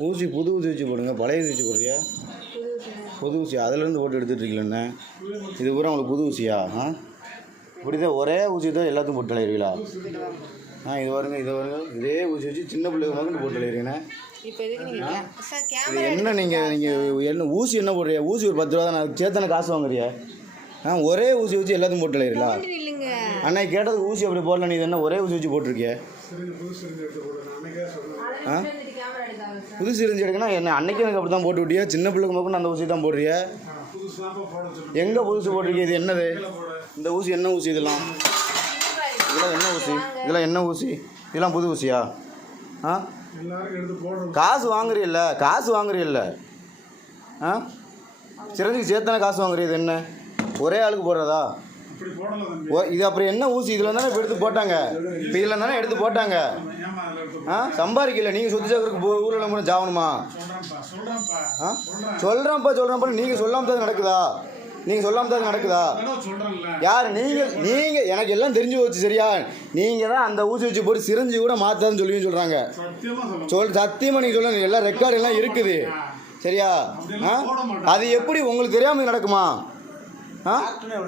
ஊசி புது ஊசி வச்சு போடுங்க. பழைய ஊசி வச்சு போடுறியா? புது ஊசி. அதுலேருந்து போட்டு எடுத்துட்டு இருக்கீங்களே இது பூரா உங்களுக்கு புது ஊசியா? ஆ? இப்படி தான் ஒரே ஊசி தான் எல்லாத்தையும் போட்டு அலையிருவீங்களா ஆ இது வருங்க இது வருங்க இதே ஊசி வச்சு சின்ன பிள்ளைங்க மகன் போட்டு அலையிருங்கண்ணே இப்போ எதுக்கு நீங்க சார் இது என்ன நீங்கள் நீங்கள் என்ன ஊசி என்ன போடுறியா? ஊசி ஒரு பத்து ரூபா தான் நான் சேர்த்தானே காசு வாங்குறியா? ஆ ஒரே ஊசி வச்சு எல்லாத்தையும் போட்டு இல்லைங்க. அன்னைக்கு கேட்டது ஊசி அப்படி போடல நீ என்ன ஒரே ஊசி வச்சு போட்டிருக்கிய? ஆ? புது சிரிஞ்சு எடுக்கனா என்ன? அன்னைக்கு எனக்கு அப்படி தான் போட்டு விட்டியா? சின்ன பிள்ளைக்கு மட்டும் அந்த ஊசி தான் போடுறிய? எங்கே புதுசு போட்டிருக்கிய இது என்னது? இந்த ஊசி என்ன ஊசி இதெல்லாம்? இதெல்லாம் என்ன ஊசி? இதெல்லாம் என்ன ஊசி? இதெல்லாம் புது ஊசியா? ஆ? காசு வாங்குறியல்ல காசு வாங்குறியல்ல ஆ? சிரஞ்சிக்கு சேர்த்தானே காசு வாங்குறியது என்ன? ஒரே ஆளுக்கு போடுறதா? ஓ இது அப்புறம் என்ன ஊசி? இதில் தானே இப்போ எடுத்து போட்டாங்க. இப்போ இதில் தானே எடுத்து போட்டாங்க. ஆ? சம்பாதிக்கல. நீங்கள் சொத்து சேர்க்கறதுக்கு ஊரில் கூட ஜாவணுமா? ஆ? சொல்கிறேன்ப்பா சொல்கிறேன்ப்பா நீங்கள் சொல்லாம தான் நடக்குதா? நீங்கள் சொல்லாம தான் நடக்குதா? யார்? நீங்கள் நீங்கள் எனக்கு எல்லாம் தெரிஞ்சு போச்சு சரியா? நீங்கள் தான் அந்த ஊசி வச்சு போட்டு சிரிஞ்சு கூட மாற்றாதுன்னு சொல்லுவீங்கன்னு சொல்கிறாங்க சொல் சத்தியமாக நீங்கள் சொல்ல எல்லாம் ரெக்கார்டு எல்லாம் இருக்குது. சரியா? ஆ? அது எப்படி உங்களுக்கு தெரியாமல் நடக்குமா?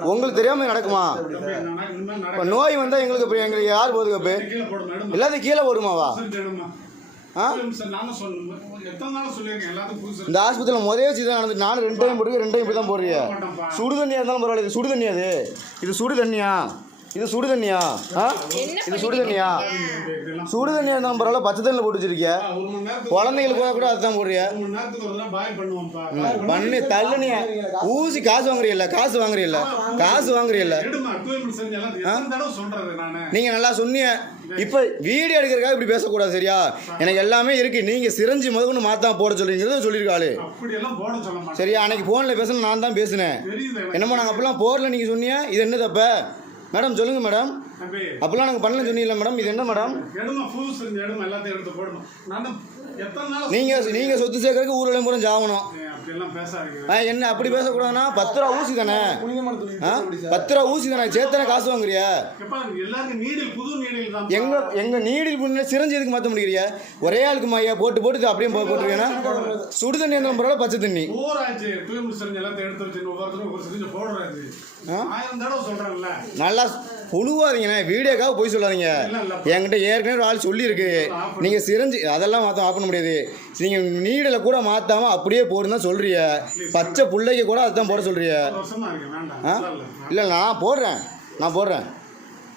உங்களுக்கு தெரியாமல் நடக்குமா? இப்போ நோய் வந்தால் எங்களுக்கு இப்போ எங்களுக்கு யார் போதுக்கு எல்லாத்தையும் கீழே போடுமாவா? ஆ? இந்த ஆஸ்பத்திரியில் முதல் வச்சு தான் நடந்து நானும் ரெண்டு டைம் போட்டு ரெண்டு டைம் இப்படி தான் போடுறியா. சுடு தண்ணியாக இருந்தாலும் பரவாயில்ல இது சுடு தண்ணி அது? இது சுடு தண்ணியா? இது சுடு தண்ணியா? ஆ? இது சுடு தண்ணியா? சுடு தண்ணியாக இருந்தாலும் பரவாயில்ல பச்சை தண்ணியில் போட்டு வச்சிருக்கிய? குழந்தைங்களுக்கு கூட கூட அதுதான் போடுறியா? பண்ணி தள்ளுனிய. ஊசி காசு வாங்குறீல்ல காசு வாங்குறீல்ல காசு வாங்குறீல்ல. நீங்க நல்லா சொன்னீங்க இப்போ வீடியோ எடுக்கிறதுக்காக இப்படி பேசக்கூடாது சரியா? எனக்கு எல்லாமே இருக்கு. நீங்க சிரஞ்சி முதல்ல மாத்தாம போட சொல்றீங்கிறத சொல்லியிருக்காளு. அப்படியெல்லாம் போட சொல்ல மாட்டேன். சரியா அன்னைக்கு ஃபோனில் பேசணும் நான் தான் பேசினேன். என்னமோ நாங்கள் அப்பெல்லாம் போடல நீங்கள் சொன்னீங்க இது என்ன தப்ப மேடம் சொல்லுங்கள் மேடம். தம்பி அப்பெல்லாம் நாங்கள் பண்ணல சொன்னீங்களா மேடம். இது என்ன மேடம்? நீங்கள் நீங்கள் சொத்து சேர்க்கறதுக்கு ஊரில் பூரா ஜாகணும் என்ன அப்படி பேசக்கூடாதுன்னா பத்து ரூபா ஊசி தானே? ஆ? பத்து ரூபா ஊசி தானே? சேர்த்தானே காசு வாங்குறியா? எங்க எங்க நீடில் புண்ணு சிரஞ்சு எதுக்கு மாற்ற முடியறிய ஒரே ஆளுக்கு ஐயா போட்டு போட்டு அப்படியே போ- போட்டிருக்கேன்னா சுடு தண்ணி இருந்தாலும் பரவாயில்ல பச்சை தண்ணி. நல்லா புழுவாதீங்கண்ணே. வீடியோக்காக போய் சொல்லாதீங்க. என்கிட்ட ஏற்கனவே ஒரு ஆள் சொல்லியிருக்கு. நீங்கள் சிரஞ்சு அதெல்லாம் மாற்ற பண்ண முடியாது. நீங்கள் நீடில் கூட மாற்றாமல் அப்படியே போடுன்னு தான் சொல்றிய பச்சை பிள்ளைக்கு கூட அதுதான் போட வேண்டாம். ஆ? இல்ல, நான் போடுறேன். நான் போடுறேன்.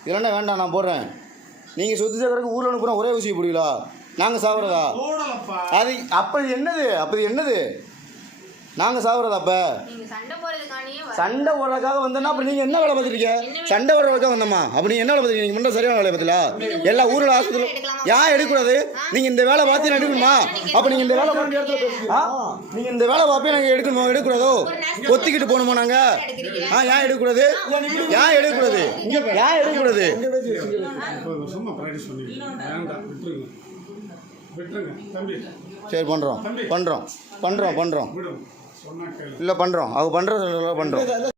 இல்லைன்னா வேண்டாம் நான் போடுறேன். நீங்கள் சொத்து சேர்க்கறதுக்கு ஊரில் அனுப்புகிறோம் ஒரே ஊசி போடுவீங்களா? நாங்கள் சாப்பிட்றதா? அது அப்போ என்னது? அப்போ என்னது? நாங்கள் சாப்பிட்றதா அப்போ? நீங்க சண்டை போடுறதுக்காக வந்தேன்னா அப்புறம் நீங்கள் என்ன வேலை பார்த்துருக்கீங்க? சண்டை போடுறதுக்காக வந்தோமா? அப்போ நீங்கள் என்ன வேலை பார்த்துருக்கீங்க? நீங்கள் மட்டும் சரியான வேலை பார்த்தீங்களா எல்லா ஊரில் ஆஸ்பத்திரி ஏன் எடுக்கக்கூடாது? நீங்கள் இந்த வேலை பார்த்து எடுக்கணுமா? அப்போ நீங்கள் இந்த வேலை பார்த்து இடத்துல நீங்கள் இந்த வேலை பார்ப்பே நாங்கள் எடுக்கணுமா? எடுக்கக்கூடாதோ? ஒத்திக்கிட்டு போகணுமா நாங்கள் ஆ ஏன் எடுக்கக்கூடாது? ஏன் எடுக்கக்கூடாது? ஏன் எடுக்கக்கூடாது? சரி பண்ணுறோம் பண்ணுறோம் பண்ணுறோம் பண்ணுறோம் இல்லை பண்ணுறோம் அவங்க பண்ணுறது பண்ணுறோம்